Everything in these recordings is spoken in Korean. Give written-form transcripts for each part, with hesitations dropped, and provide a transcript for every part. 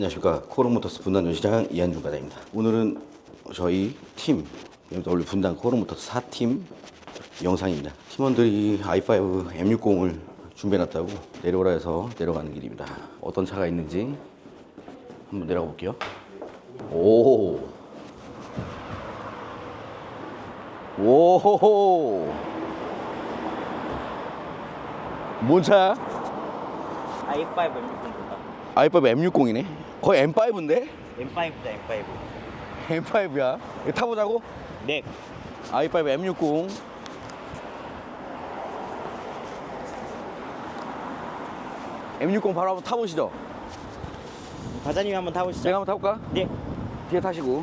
안녕하십니까. 코오롱모터스 분당 전시장 이한준 과장입니다. 오늘은 저희 팀 BMW 분당 코오롱모터스 4팀 영상입니다. 팀원들이 i5 M60을 준비해놨다고 내려오라 해서 내려가는 길입니다. 어떤 차가 있는지 한번 내려가 볼게요. 오, 오호호, 뭔 차야? i5 M60보다 i5 M60이네. 거의 M5인데? M5다 M5. M5야. 이거 타보자고? 네. i5 M60. M60 바로 한번 타보시죠. 과장님 한번 타보시죠. 제가 한번 타볼까? 네. 뒤에 타시고.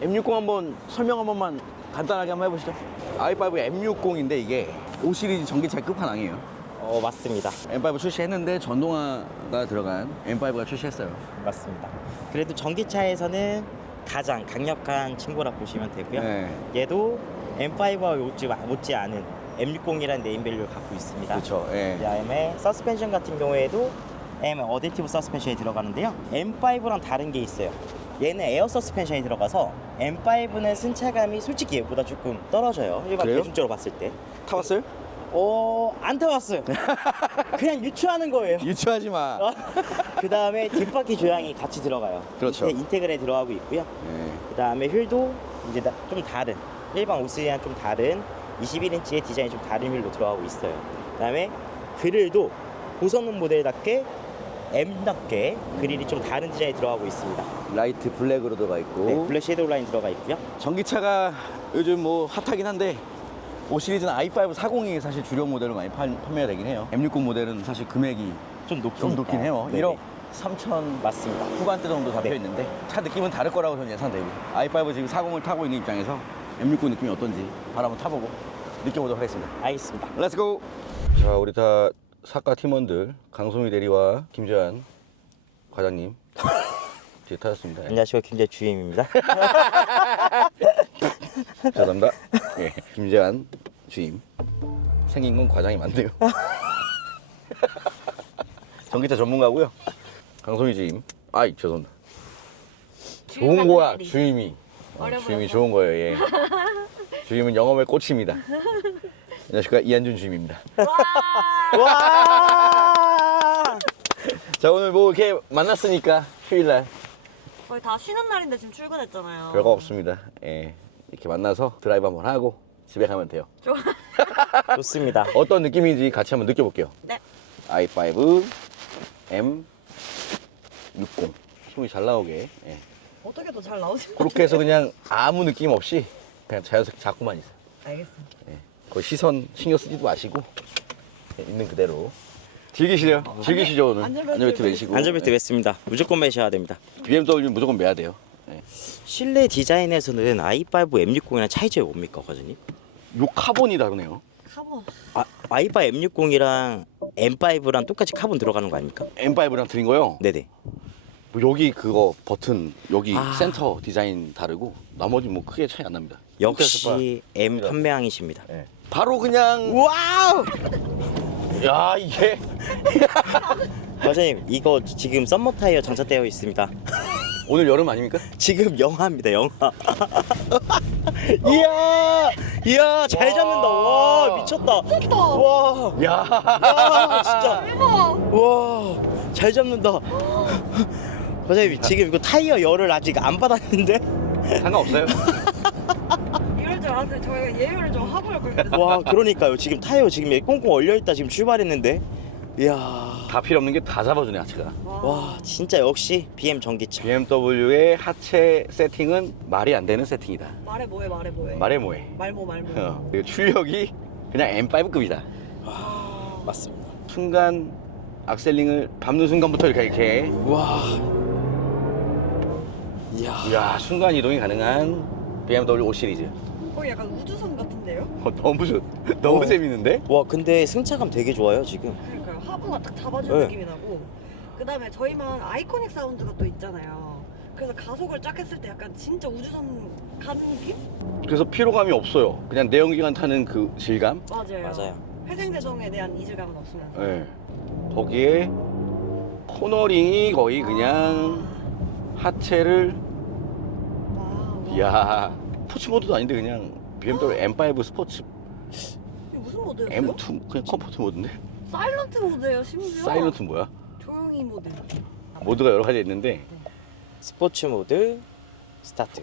M60 한번 설명 한 번만 간단하게 한번 해보시죠. i5 M60인데 이게 5 시리즈 전기차 끝판왕이에요. 맞습니다. M5 출시했는데 전동화가 들어간 M5가 출시했어요. 맞습니다. 그래도 전기차에서는 가장 강력한 친구라 보시면 되고요. 네. 얘도 M5와 못지않은 M60이라는 네임밸류를 갖고 있습니다. 그렇죠. 예. 그다음에 서스펜션 같은 경우에도 M 어댑티브 서스펜션이 들어가는데요. M5랑 다른 게 있어요. 얘는 에어 서스펜션이 들어가서 M5는 승차감이 솔직히 얘보다 조금 떨어져요. 일반 그래요? 대중적으로 봤을 때. 타봤어요? 안 타봤어요. 그냥 유추하는 거예요. 유추하지 마. 그 다음에 뒷바퀴 조향이 같이 들어가요. 그렇죠. 인테그레 들어가고 있고요. 예. 그 다음에 휠도 이제 좀 다른 일반 오스리랑 좀 다른 21인치의 디자인이 좀 다른 휠로 들어가고 있어요. 그 다음에 그릴도 고성능 모델답게 M답게 그릴이 좀 다른 디자인이 들어가고 있습니다. 라이트 블랙으로 들어가 있고. 네, 블랙 섀도우 라인 들어가 있고요. 전기차가 요즘 뭐 핫하긴 한데 5 시리즈는 i5 40이 사실 주력 모델로 많이 판매가 되긴 해요. M60 모델은 사실 금액이 좀 높긴 해요. 네네. 1억 3천 맞습니다. 후반대 정도 잡혀 네. 있는데 차 느낌은 다를 거라고 저는 예상되고, i5 지금 40을 타고 있는 입장에서 M60 느낌이 어떤지 바로 한번 타보고 느껴보도록 하겠습니다. 알겠습니다. 렛츠고! 자, 우리 다 사과 팀원들 강소미 대리와 김재환 과장님 뒤에 타셨습니다. 안녕하세요. 김재 주임입니다. 죄송합니다. 예, 김재환 주임. 생긴 건 과장이 맞네요. 전기차 전문가고요. 강소미 주임. 아이, 죄송합니다. 좋은 거야, 주임이. 주임이 좋은 거예요, 예. 주임은 영업의 꽃입니다. 안녕하십니까, 이한준 주임입니다. 와! 자, 오늘 뭐 이렇게 만났으니까 휴일날 거의 다 쉬는 날인데 지금 출근했잖아요. 별거 없습니다. 예, 이렇게 만나서 드라이브 한번 하고 집에 가면 돼요. 좋습니다. 어떤 느낌인지 같이 한번 느껴볼게요. 네. i5 M60 소리 잘 나오게. 예. 어떻게 더 잘 나오지? 그렇게 해서 그냥 아무 느낌 없이 그냥 자연스럽게 잡고만 있어요. 알겠습니다. 예. 거의 시선 신경 쓰지도 마시고 예, 있는 그대로 즐기시죠. 즐기시죠 오늘. 안전벨트 매시고. 안전벨트 맸습니다. 무조건 매셔야 됩니다. BMW 무조건 매야 돼요. 예. 실내 디자인에서는 i5 M60이랑 차이점이 뭡니까, 과장님? 요 카본이 다르네요. 카본. i5 M60이랑 M5랑 똑같이 카본 들어가는 거 아닙니까? M5랑 드린 거요. 네네. 뭐 여기 그거 버튼 여기 센터 디자인 다르고 나머지 뭐 크게 차이 안 납니다. 역시 M 판매왕이십니다. 예. 바로 그냥 와우! 야 이게 과장님, 이거 지금 썸머 타이어 장착되어 있습니다. 오늘 여름 아닙니까? 지금 영하입니다, 영하. 이야, 잘 잡는다. 와, 미쳤다. 와, 야 진짜. 와, 잘 잡는다. 과장님, 지금 이거 타이어 열을 아직 안 받았는데? 상관없어요. 이럴 줄 알았어요. 저희가 예열을 좀 하고 올 걸. 와, 그러니까요. 지금 타이어 지금 꽁꽁 얼려있다 지금 출발했는데. 이야. 다 필요 없는 게 다 잡아주네 하체가. 와, 진짜 역시 BM 전기차. BMW의 하체 세팅은 말이 안 되는 세팅이다. 말해 뭐해 말해 뭐해. 말해 뭐해. 말모. 그리고 출력이 그냥 M5급이다. 맞습니다. 순간 악셀링을 밟는 순간부터 이렇게 와. 이야 순간 이동이 가능한 BMW 5 시리즈. 거의 약간 우주선 같은데요? 너무 어. 재밌는데? 와, 근데 승차감 되게 좋아요, 지금. 그러니까요. 하부가 딱 잡아주는 네. 느낌이 나고. 그다음에 저희만 아이코닉 사운드가 또 있잖아요. 그래서 가속을 쫙 했을 때 약간 진짜 우주선 가는 느낌? 그래서 피로감이 없어요. 그냥 내연기관 타는 그 질감. 맞아요. 맞아요. 회생제동에 대한 이질감은 없으면서. 네. 거기에 코너링이 거의 그냥 하체를 와우. 이야 스포츠 모드도 아닌데 그냥 BMW M5 스포츠 이게 무슨 모드예요? M2 그냥 컴포트 모드인데 사일런트 모드예요, 심지어. 사이런트 뭐야? 조용히 모드. 모드가 여러 가지 있는데 스포츠 모드 스타트.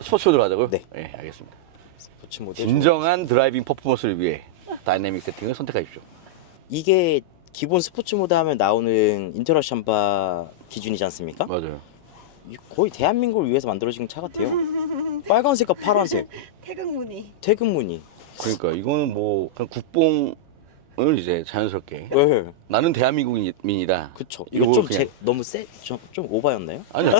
스포츠 모드로 하자고요? 네. 네 알겠습니다. 스포츠 모드. 진정한 드라이빙 퍼포먼스를 위해 다이내믹 세팅을 선택하십시오. 이게 기본 스포츠 모드 하면 나오는 인터러션 바 기준이지 않습니까? 맞아요. 이 거의 대한민국을 위해서 만들어진 차 같아요. 빨간색과 파란색, 태극 무늬. 태극 무늬. 그러니까 이거는 뭐 그냥 국뽕을 이제 자연스럽게 네, 나는 대한민국민이다. 그쵸. 이거 이거 좀 그냥- 너무 좀 오바였나요? 아니야.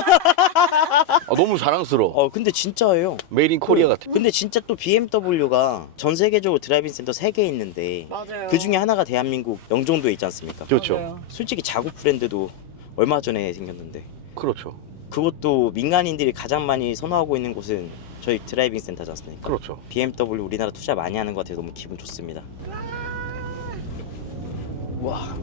너무 자랑스러워. 근데 진짜예요. 메이드 인 코리아 같아. 근데 진짜 또 BMW가 전 세계적으로 드라이빙 센터 3개 있는데 맞아요. 그 중에 하나가 대한민국 영종도에 있지 않습니까? 그렇죠. 맞아요. 솔직히 자국 브랜드도 얼마 전에 생겼는데 그렇죠. 그것도 민간인들이 가장 많이 선호하고 있는 곳은 저희 드라이빙 센터지 않습니까? 그렇죠. BMW 우리나라 투자 많이 하는 것 같아서 너무 기분 좋습니다. 와,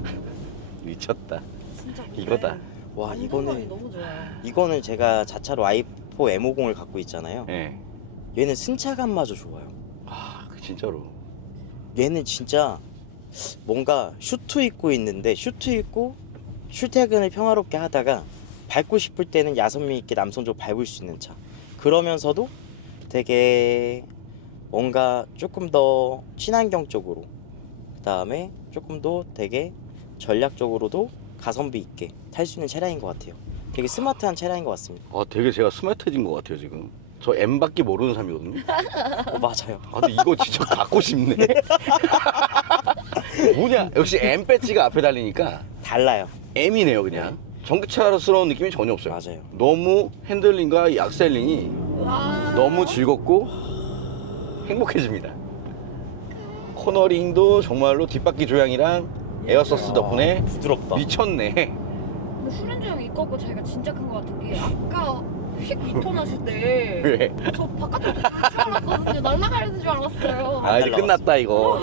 미쳤다. 진짜 이거다. 와 안정감이 이거는 너무 좋아요. 이거는 제가 자차로 i4 M50을 갖고 있잖아요. 예. 얘는 승차감마저 좋아요. 진짜로. 얘는 진짜 뭔가 슈트 입고 있는데 슈트 입고 출퇴근을 평화롭게 하다가 밟고 싶을 때는 야선미 있게 남성적으로 밟을 수 있는 차. 그러면서도 되게 뭔가 조금 더 친환경적으로 그다음에 조금 더 되게 전략적으로도 가성비 있게 탈 수 있는 차량인 것 같아요. 되게 스마트한 차량인 것 같습니다. 되게 제가 스마트해진 것 같아요 지금. 저 M밖에 모르는 사람이거든요. 맞아요. 근데 이거 진짜 갖고 싶네. 뭐냐? 역시 M 배지가 앞에 달리니까 달라요. M이네요 그냥. 전기차스러운 느낌이 전혀 없어요. 맞아요. 너무 핸들링과 이 악셀링이 와. 너무 즐겁고 행복해집니다. 코너링도 정말로 뒷바퀴 조향이랑 에어서스 덕분에 부드럽다. 미쳤네. 근데 수련주형 이거고 자기가 진짜 큰 것 같은 게 아까 휙 리턴하실 때 왜? 저 바깥으로 줄 알았거든요. 날아가는 줄 알았어요. 아 이제 날라갔어. 끝났다 이거.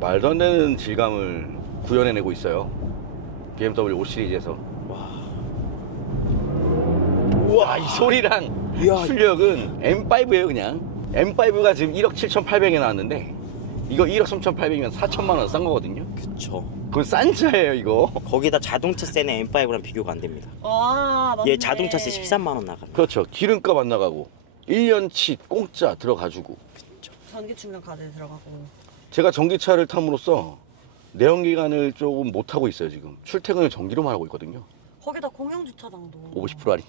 말도 안 되는 질감을 구현해내고 있어요. BMW 5 시리즈에서. 우와 이 소리랑 이야. 출력은 M5예요 그냥. M5가 지금 1억 7,800에 나왔는데 이거 1억 3,800이면 4천만 원 싼 거거든요. 그쵸. 그건 싼 차예요 이거. 거기다 자동차세는 M5랑 비교가 안 됩니다. 아, 맞네. 얘 자동차세 13만 원 나갑니다. 그렇죠. 기름값 안 나가고 1년치 공짜 들어가지고. 전기 충전 카드 들어가고. 제가 전기차를 탐으로써 내연기관을 조금 못 하고 있어요 지금. 출퇴근을 전기로만 하고 있거든요. 거기다 공영 주차장도 50% 할인.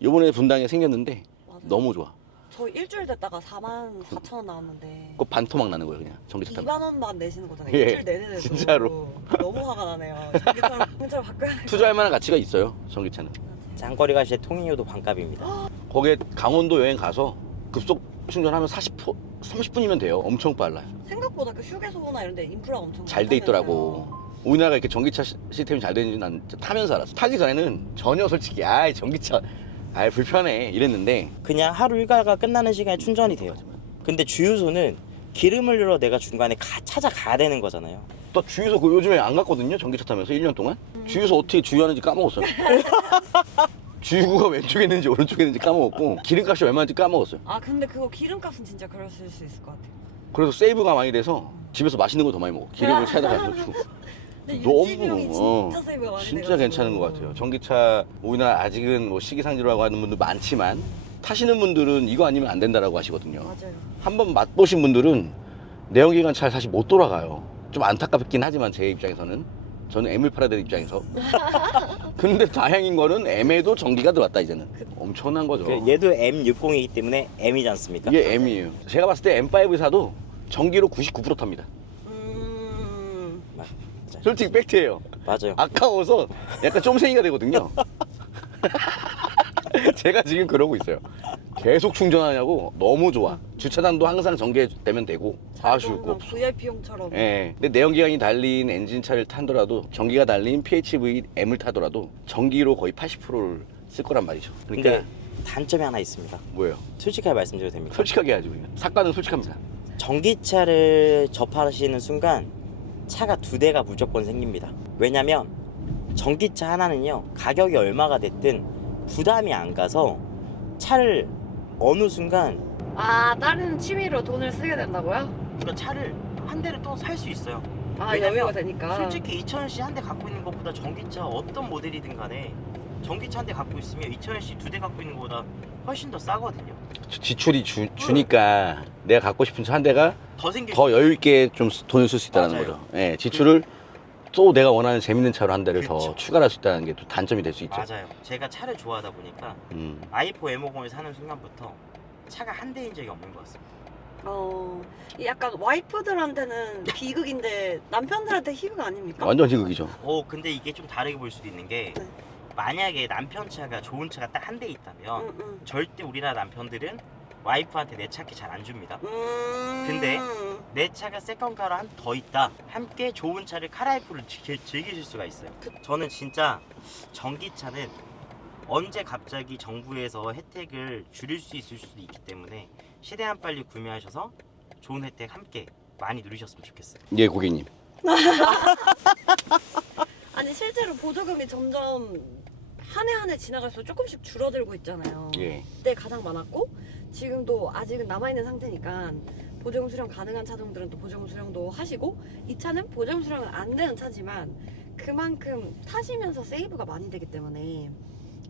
이번에 분당에 생겼는데 맞아요. 너무 좋아. 저 일주일 됐다가 44,000원 나왔는데 그거 반토막 나는 거예요 그냥 전기차 타면. 2만 원만 내시는 거잖아요. 예, 일주일 내내 내도. 진짜로. 너무 화가 나네요. 전기차로 바꿔야 돼. 투자할 만한 가치가 있어요 전기차는. 장거리 가실 때 통행료도 반값입니다. 거기에 강원도 여행 가서 급속 충전하면 30분이면 돼요. 엄청 빨라요. 생각보다 그 휴게소나 이런 데 인프라가 엄청 잘 돼 있더라고. 우리나라가 이렇게 전기차 시스템이 잘 되는지 난 타면서 알았어. 타기 전에는 전혀 솔직히 전기차 불편해 이랬는데 그냥 하루 일과가 끝나는 시간에 충전이 돼요. 근데 주유소는 기름을 넣으러 내가 중간에 찾아가야 되는 거잖아요. 또 주유소 그 요즘에 안 갔거든요 전기차 타면서 1년 동안. 주유소 어떻게 주유하는지 까먹었어요. 주유구가 왼쪽에 있는지 오른쪽에 있는지 까먹었고 기름값이 얼마인지 까먹었어요. 아 근데 그거 기름값은 진짜 그랬을 수 있을 것 같아요. 그래서 세이브가 많이 돼서 집에서 맛있는 거 더 많이 먹어. 기름을 차에다가 넣고. 근데 너무 유지비용이 진짜 세이브가 많이 진짜 돼가지고. 괜찮은 것 같아요. 전기차 우리나라 아직은 뭐 시기상조라고 하는 분들 많지만 타시는 분들은 이거 아니면 안 된다라고 하시거든요. 맞아요. 한번 맛보신 분들은 내연기관 차 사실 못 돌아가요. 좀 안타깝긴 하지만 제 입장에서는 저는 M을 팔아야 되는 입장에서. 근데 다행인 거는 M에도 전기가 들어왔다 이제는. 엄청난 거죠. 그 얘도 M60이기 때문에 M이지 않습니까? 이게 M이에요. 제가 봤을 때 M5 사도 전기로 99% 탑니다. 맞아요. 솔직히 팩트예요. 맞아요. 아까워서 약간 쫌생이가 되거든요. 제가 지금 그러고 있어요. 계속 충전하냐고 너무 좋아. 주차장도 항상 전개되면 되고 아쉬울 거 없어. VIP용처럼. 예. 근데 내연기관이 달린 엔진차를 타더라도 전기가 달린 PHEV M을 타더라도 전기로 거의 80%를 쓸 거란 말이죠. 그러니까 근데 단점이 하나 있습니다. 뭐예요? 솔직하게 말씀드려도 됩니까? 솔직하게 해야죠. 우리는. 삭가는 솔직합니다. 전기차를 접하시는 순간 차가 2대가 무조건 생깁니다. 왜냐면 전기차 하나는요 가격이 얼마가 됐든 부담이 안 가서 차를 어느 순간 아 다른 취미로 돈을 쓰게 된다고요? 그러니까 차를 한 대를 또 살 수 있어요. 아 왜냐면 여유가 되니까. 솔직히 2000cc 한 대 갖고 있는 것보다 전기차 어떤 모델이든 간에 전기차 한 대 갖고 있으면 2000cc 두 대 갖고 있는 것보다 훨씬 더 싸거든요. 지출이 주니까 내가 갖고 싶은 차 한 대가 더 생길 더 여유 있게 좀 돈을 쓸 수 있다는 맞아요. 거죠. 예, 지출을 또 내가 원하는 재밌는 차로 한 대를 더 그쵸. 추가할 수 있다는 게 또 단점이 될 수 있죠. 맞아요. 제가 차를 좋아하다 보니까 음. i4 M50을 사는 순간부터 차가 한 대인 적이 없는 것 같습니다. 이 약간 와이프들한테는 비극인데 남편들한테 희극 아닙니까? 완전 희극이죠. 근데 이게 좀 다르게 볼 수도 있는 게 네. 만약에 남편 차가 좋은 차가 딱 한 대 있다면 응. 절대 우리나라 남편들은 와이프한테 내 차키 잘 안 줍니다. 근데 음. 내 차가 세컨카로 한 더 있다. 함께 좋은 차를 카라이프를 즐기실 수가 있어요. 저는 진짜 전기차는 언제 갑자기 정부에서 혜택을 줄일 수 있을 수도 있기 때문에 최대한 빨리 구매하셔서 좋은 혜택 함께 많이 누리셨으면 좋겠어요. 예, 고객님. 아니 실제로 보조금이 점점 한 해 한 해 지나갈수록 조금씩 줄어들고 있잖아요. 예. 그때 가장 많았고 지금도 아직은 남아있는 상태니까 보조금 수령 가능한 차종들은 또 보조금 수령도 하시고 이 차는 보조금 수령은 안 되는 차지만 그만큼 타시면서 세이브가 많이 되기 때문에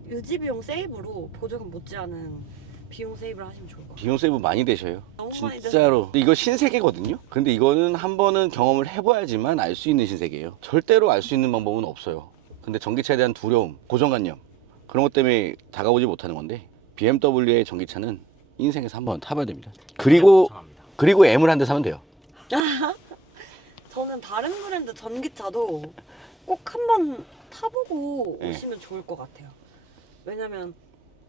유지 비용 세이브로 보조금 못지않은 비용 세이브를 하시면 좋을 것 같아요. 비용 세이브 많이 되셔요. 너무 많이 진짜로. 이거 신세계거든요. 근데 이거는 한 번은 경험을 해봐야지만 알 수 있는 신세계예요. 절대로 알 수 있는 방법은 없어요. 근데 전기차에 대한 두려움, 고정관념 그런 것 때문에 다가오지 못하는 건데 BMW의 전기차는 인생에서 한 번 타봐야 됩니다. 그리고 M을 한 대 사면 돼요. 저는 다른 브랜드 전기차도 꼭 한번 타보고 네. 오시면 좋을 것 같아요. 왜냐면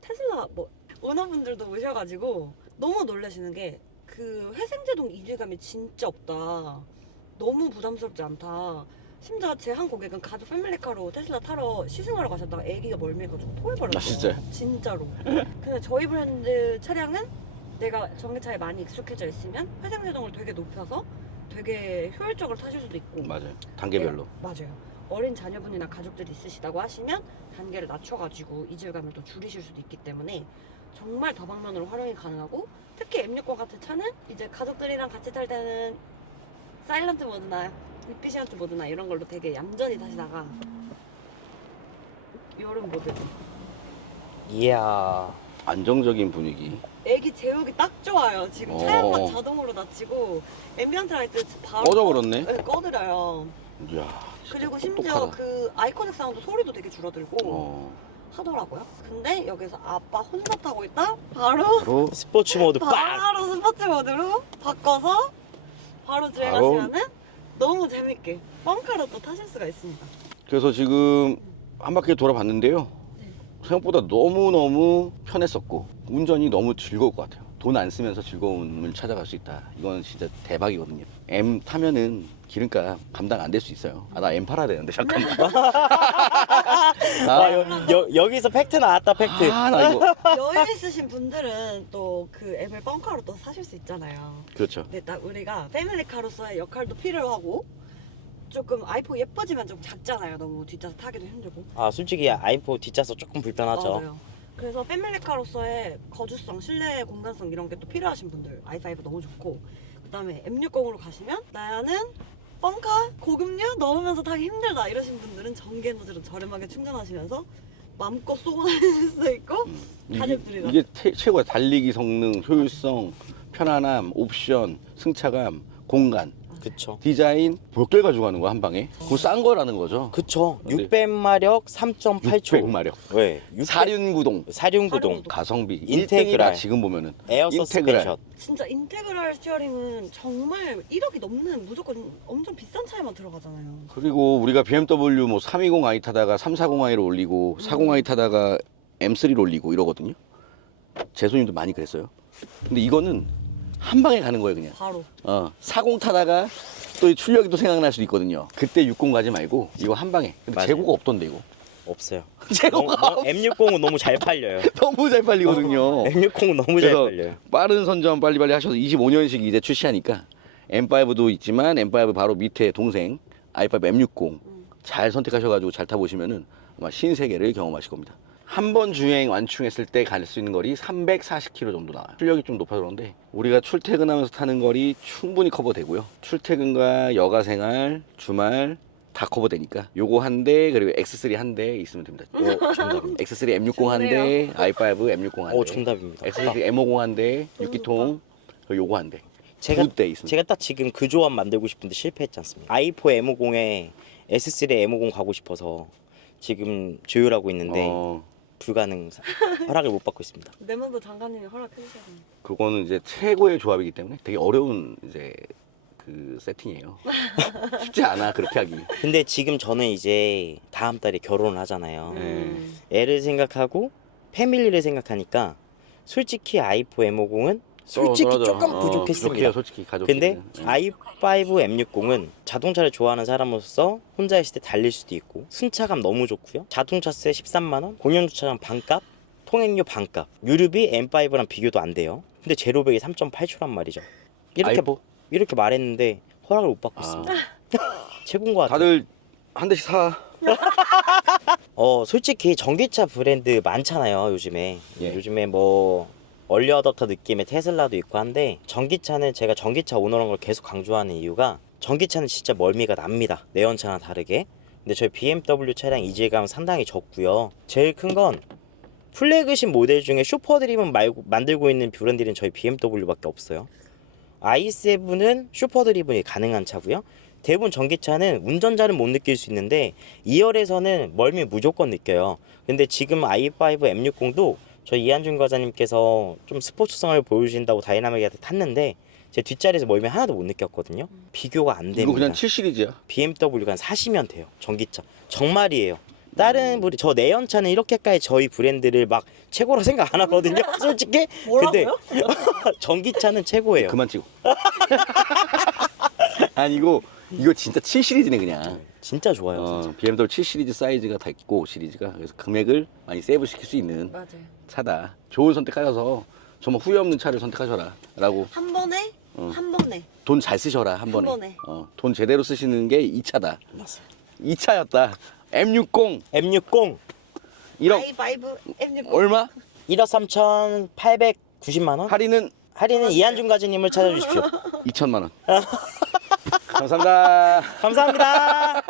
테슬라 뭐 오너분들도 오셔가지고 너무 놀라시는 게 그 회생제동 이질감이 진짜 없다. 너무 부담스럽지 않다. 심지어 제 한 고객은 가족 패밀리카로 테슬라 타러 시승하러 가셨다가 아기가 멀미해가지고 토해버렸어요. 아, 진짜요? 진짜로. 근데 저희 브랜드 차량은 내가 전기차에 많이 익숙해져 있으면 회생제동을 되게 높여서 되게 효율적으로 타실 수도 있고 맞아요. 단계별로. 맞아요. 어린 자녀분이나 가족들이 있으시다고 하시면 단계를 낮춰가지고 이질감을 또 줄이실 수도 있기 때문에 정말 다방면으로 활용이 가능하고 특히 M60 같은 차는 이제 가족들이랑 같이 탈 때는 사일런트 모드나 이피시언트 모드나 이런 걸로 되게 얌전히 타시다가 이런 모드 이야. 안정적인 분위기. 애기 재우기 딱 좋아요. 지금 어. 차량만 자동으로 닫히고 앰비언트 라이트 바로 꺼져버렸네. 네, 꺼드려요. 이야. 그리고 심지어 똑똑하다. 그 아이코닉 사운드 소리도 되게 줄어들고 어. 하더라고요. 근데 여기서 아빠 혼자 타고 있다? 바로 바로 스포츠 모드 빡! 바로 스포츠 모드로 바꿔서 바로 주행하시면은 너무 재밌게 뻥카로 또 타실 수가 있습니다. 그래서 지금 한 바퀴 돌아봤는데요. 네. 생각보다 너무너무 편했었고 운전이 너무 즐거울 것 같아요. 돈 안 쓰면서 즐거움을 찾아갈 수 있다. 이건 진짜 대박이거든요. M 타면은 기름값 감당 안 될 수 있어요. 아, 나 M 팔아야 되는데 잠깐만. 여기서 팩트 나왔다, 팩트. 나 이거. 여유 있으신 분들은 또 그 M을 뻥카로 또 사실 수 있잖아요. 그렇죠. 근데 딱 우리가 패밀리카로서의 역할도 필요하고 조금 i4 예뻐지면 좀 작잖아요. 너무 뒷좌석 타기도 힘들고. 솔직히 i4 뒷좌석 조금 불편하죠. 맞아요. 그래서 패밀리카로서의 거주성, 실내 공간성 이런 게 또 필요하신 분들 i5 너무 좋고 그다음에 M60으로 가시면 나는 뻥카 고급류 넣으면서 타기 힘들다 이러신 분들은 전기 에너지로 저렴하게 충전하시면서 마음껏 쏘고 다니실 수 있고 가족들이랑 이게 최고야. 달리기 성능, 효율성, 편안함, 옵션, 승차감, 공간, 그쵸. 디자인 몇 개를 가지고 가는 거야 한 방에. 그거 싼 거라는 거죠. 그쵸. 근데 600마력 3.8초. 600마력. 왜? 사륜구동, 사륜구동. 가성비 인테그랄. 1등이다 지금 보면은. 에어 인테그랄. 서스펜션. 진짜 인테그랄 스티어링은 정말 1억이 넘는 무조건 엄청 비싼 차에만 들어가잖아요. 그리고 우리가 BMW 뭐 320i 타다가 340i로 올리고 40i 타다가 M3로 올리고 이러거든요. 제 손님도 많이 그랬어요. 근데 이거는 한 방에 가는 거예요 그냥. 바로 40 타다가 또 출력이 또 생각날 수도 있거든요. 그때 60 가지 말고 이거 한 방에. 근데 맞아요. 재고가 없던데 이거. 없어요. 재고가 M60은 너무 잘 팔려요. 너무 잘 팔리거든요. M60은 너무 잘 그래서 팔려요. 빠른 선점 빨리빨리 하셔서 25년식 이제 출시하니까 M5도 있지만 M5 바로 밑에 동생 i5 M60 잘 선택하셔가지고 잘 타보시면은 아마 신세계를 경험하실 겁니다. 한 번 주행 완충했을 때 갈 수 있는 거리 340km 정도 나와요. 출력이 좀 높아서 그런데 우리가 출퇴근하면서 타는 거리 충분히 커버되고요. 출퇴근과 여가 생활, 주말 다 커버되니까 요거 한 대 그리고 X3 한 대 있으면 됩니다. 정답입니다. X3 M60 한 대, i5 M60 한 대. 정답입니다. X3 M50 한 대, 6기통 그리고 요거 한 대. 제가 두 대 있습니다. 제가 딱 지금 그 조합 만들고 싶은데 실패했지 않습니까? i4 M50에 S3 M50 가고 싶어서 지금 조율하고 있는데 불가능. 허락을 못 받고 있습니다. 내무부 장관님이 허락해주셔야 됩니다. 그거는 이제 최고의 조합이기 때문에 되게 어려운 이제 그 세팅이에요. 쉽지 않아 그렇게 하기. 근데 지금 저는 이제 다음 달에 결혼을 하잖아요. 네. 애를 생각하고 패밀리를 생각하니까 솔직히 i4 M50은 솔직히 조금 부족했습니다. 부족해요, 솔직히 가족. 근데 i5 M60은 자동차를 좋아하는 사람으로서 혼자 있을 때 달릴 수도 있고 승차감 너무 좋고요. 자동차세 13만 원, 공연주차장 반값, 통행료 반값, 유류비 M5랑 비교도 안 돼요. 근데 제로백이 3.8초란 말이죠. 이렇게 말했는데 허락을 못 받고 있습니다. 최고인 것 같아요. 다들 한 대씩 사. 솔직히 전기차 브랜드 많잖아요 요즘에. 예. 요즘에 뭐 얼리 어답터 느낌의 테슬라도 있고 한데 전기차는 제가 전기차 오너라는 걸 계속 강조하는 이유가 전기차는 진짜 멀미가 납니다. 내연차랑 다르게. 근데 저희 BMW 차량 이질감은 상당히 적고요. 제일 큰 건 플래그십 모델 중에 슈퍼드림은 말고 만들고 있는 브랜드는 저희 BMW밖에 없어요. i7은 슈퍼드리븐이 가능한 차고요. 대부분 전기차는 운전자는 못 느낄 수 있는데 2열에서는 멀미 무조건 느껴요. 근데 지금 i5 M60도 저희 이한준 과장님께서 좀 스포츠성을 보여주신다고 다이나믹하게 탔는데 제 뒷자리에서 멀미 하나도 못 느꼈거든요. 비교가 안 됩니다. 이거 그냥 7 시리즈야. BMW가 사시면 돼요. 전기차. 정말이에요. 다른 저 내연차는 이렇게까지 저희 브랜드를 막 최고로 생각 안 하거든요. 솔직히. 뭐라고요? 근데 전기차는 최고예요. 그만 찍어. 아니 이거 진짜 7 시리즈네 그냥. 진짜 좋아요. 진짜. BMW 7 시리즈 사이즈가 다 있고 시리즈가 그래서 금액을 많이 세이브 시킬 수 있는 맞아요. 차다. 좋은 선택하셔서 정말 후회 없는 차를 선택하셔라라고. 한 번에 한 번에 돈 잘 쓰셔라 한 번에. 번에. 돈 제대로 쓰시는 게 이 차다. 맞아요. 이 차였다. M60 M60 1억 i5 M60 얼마? 1억 3,890만 원. 할인은 할인은 이한준 과장님을 찾아주십시오. 2천만 원. 감사합니다. 감사합니다.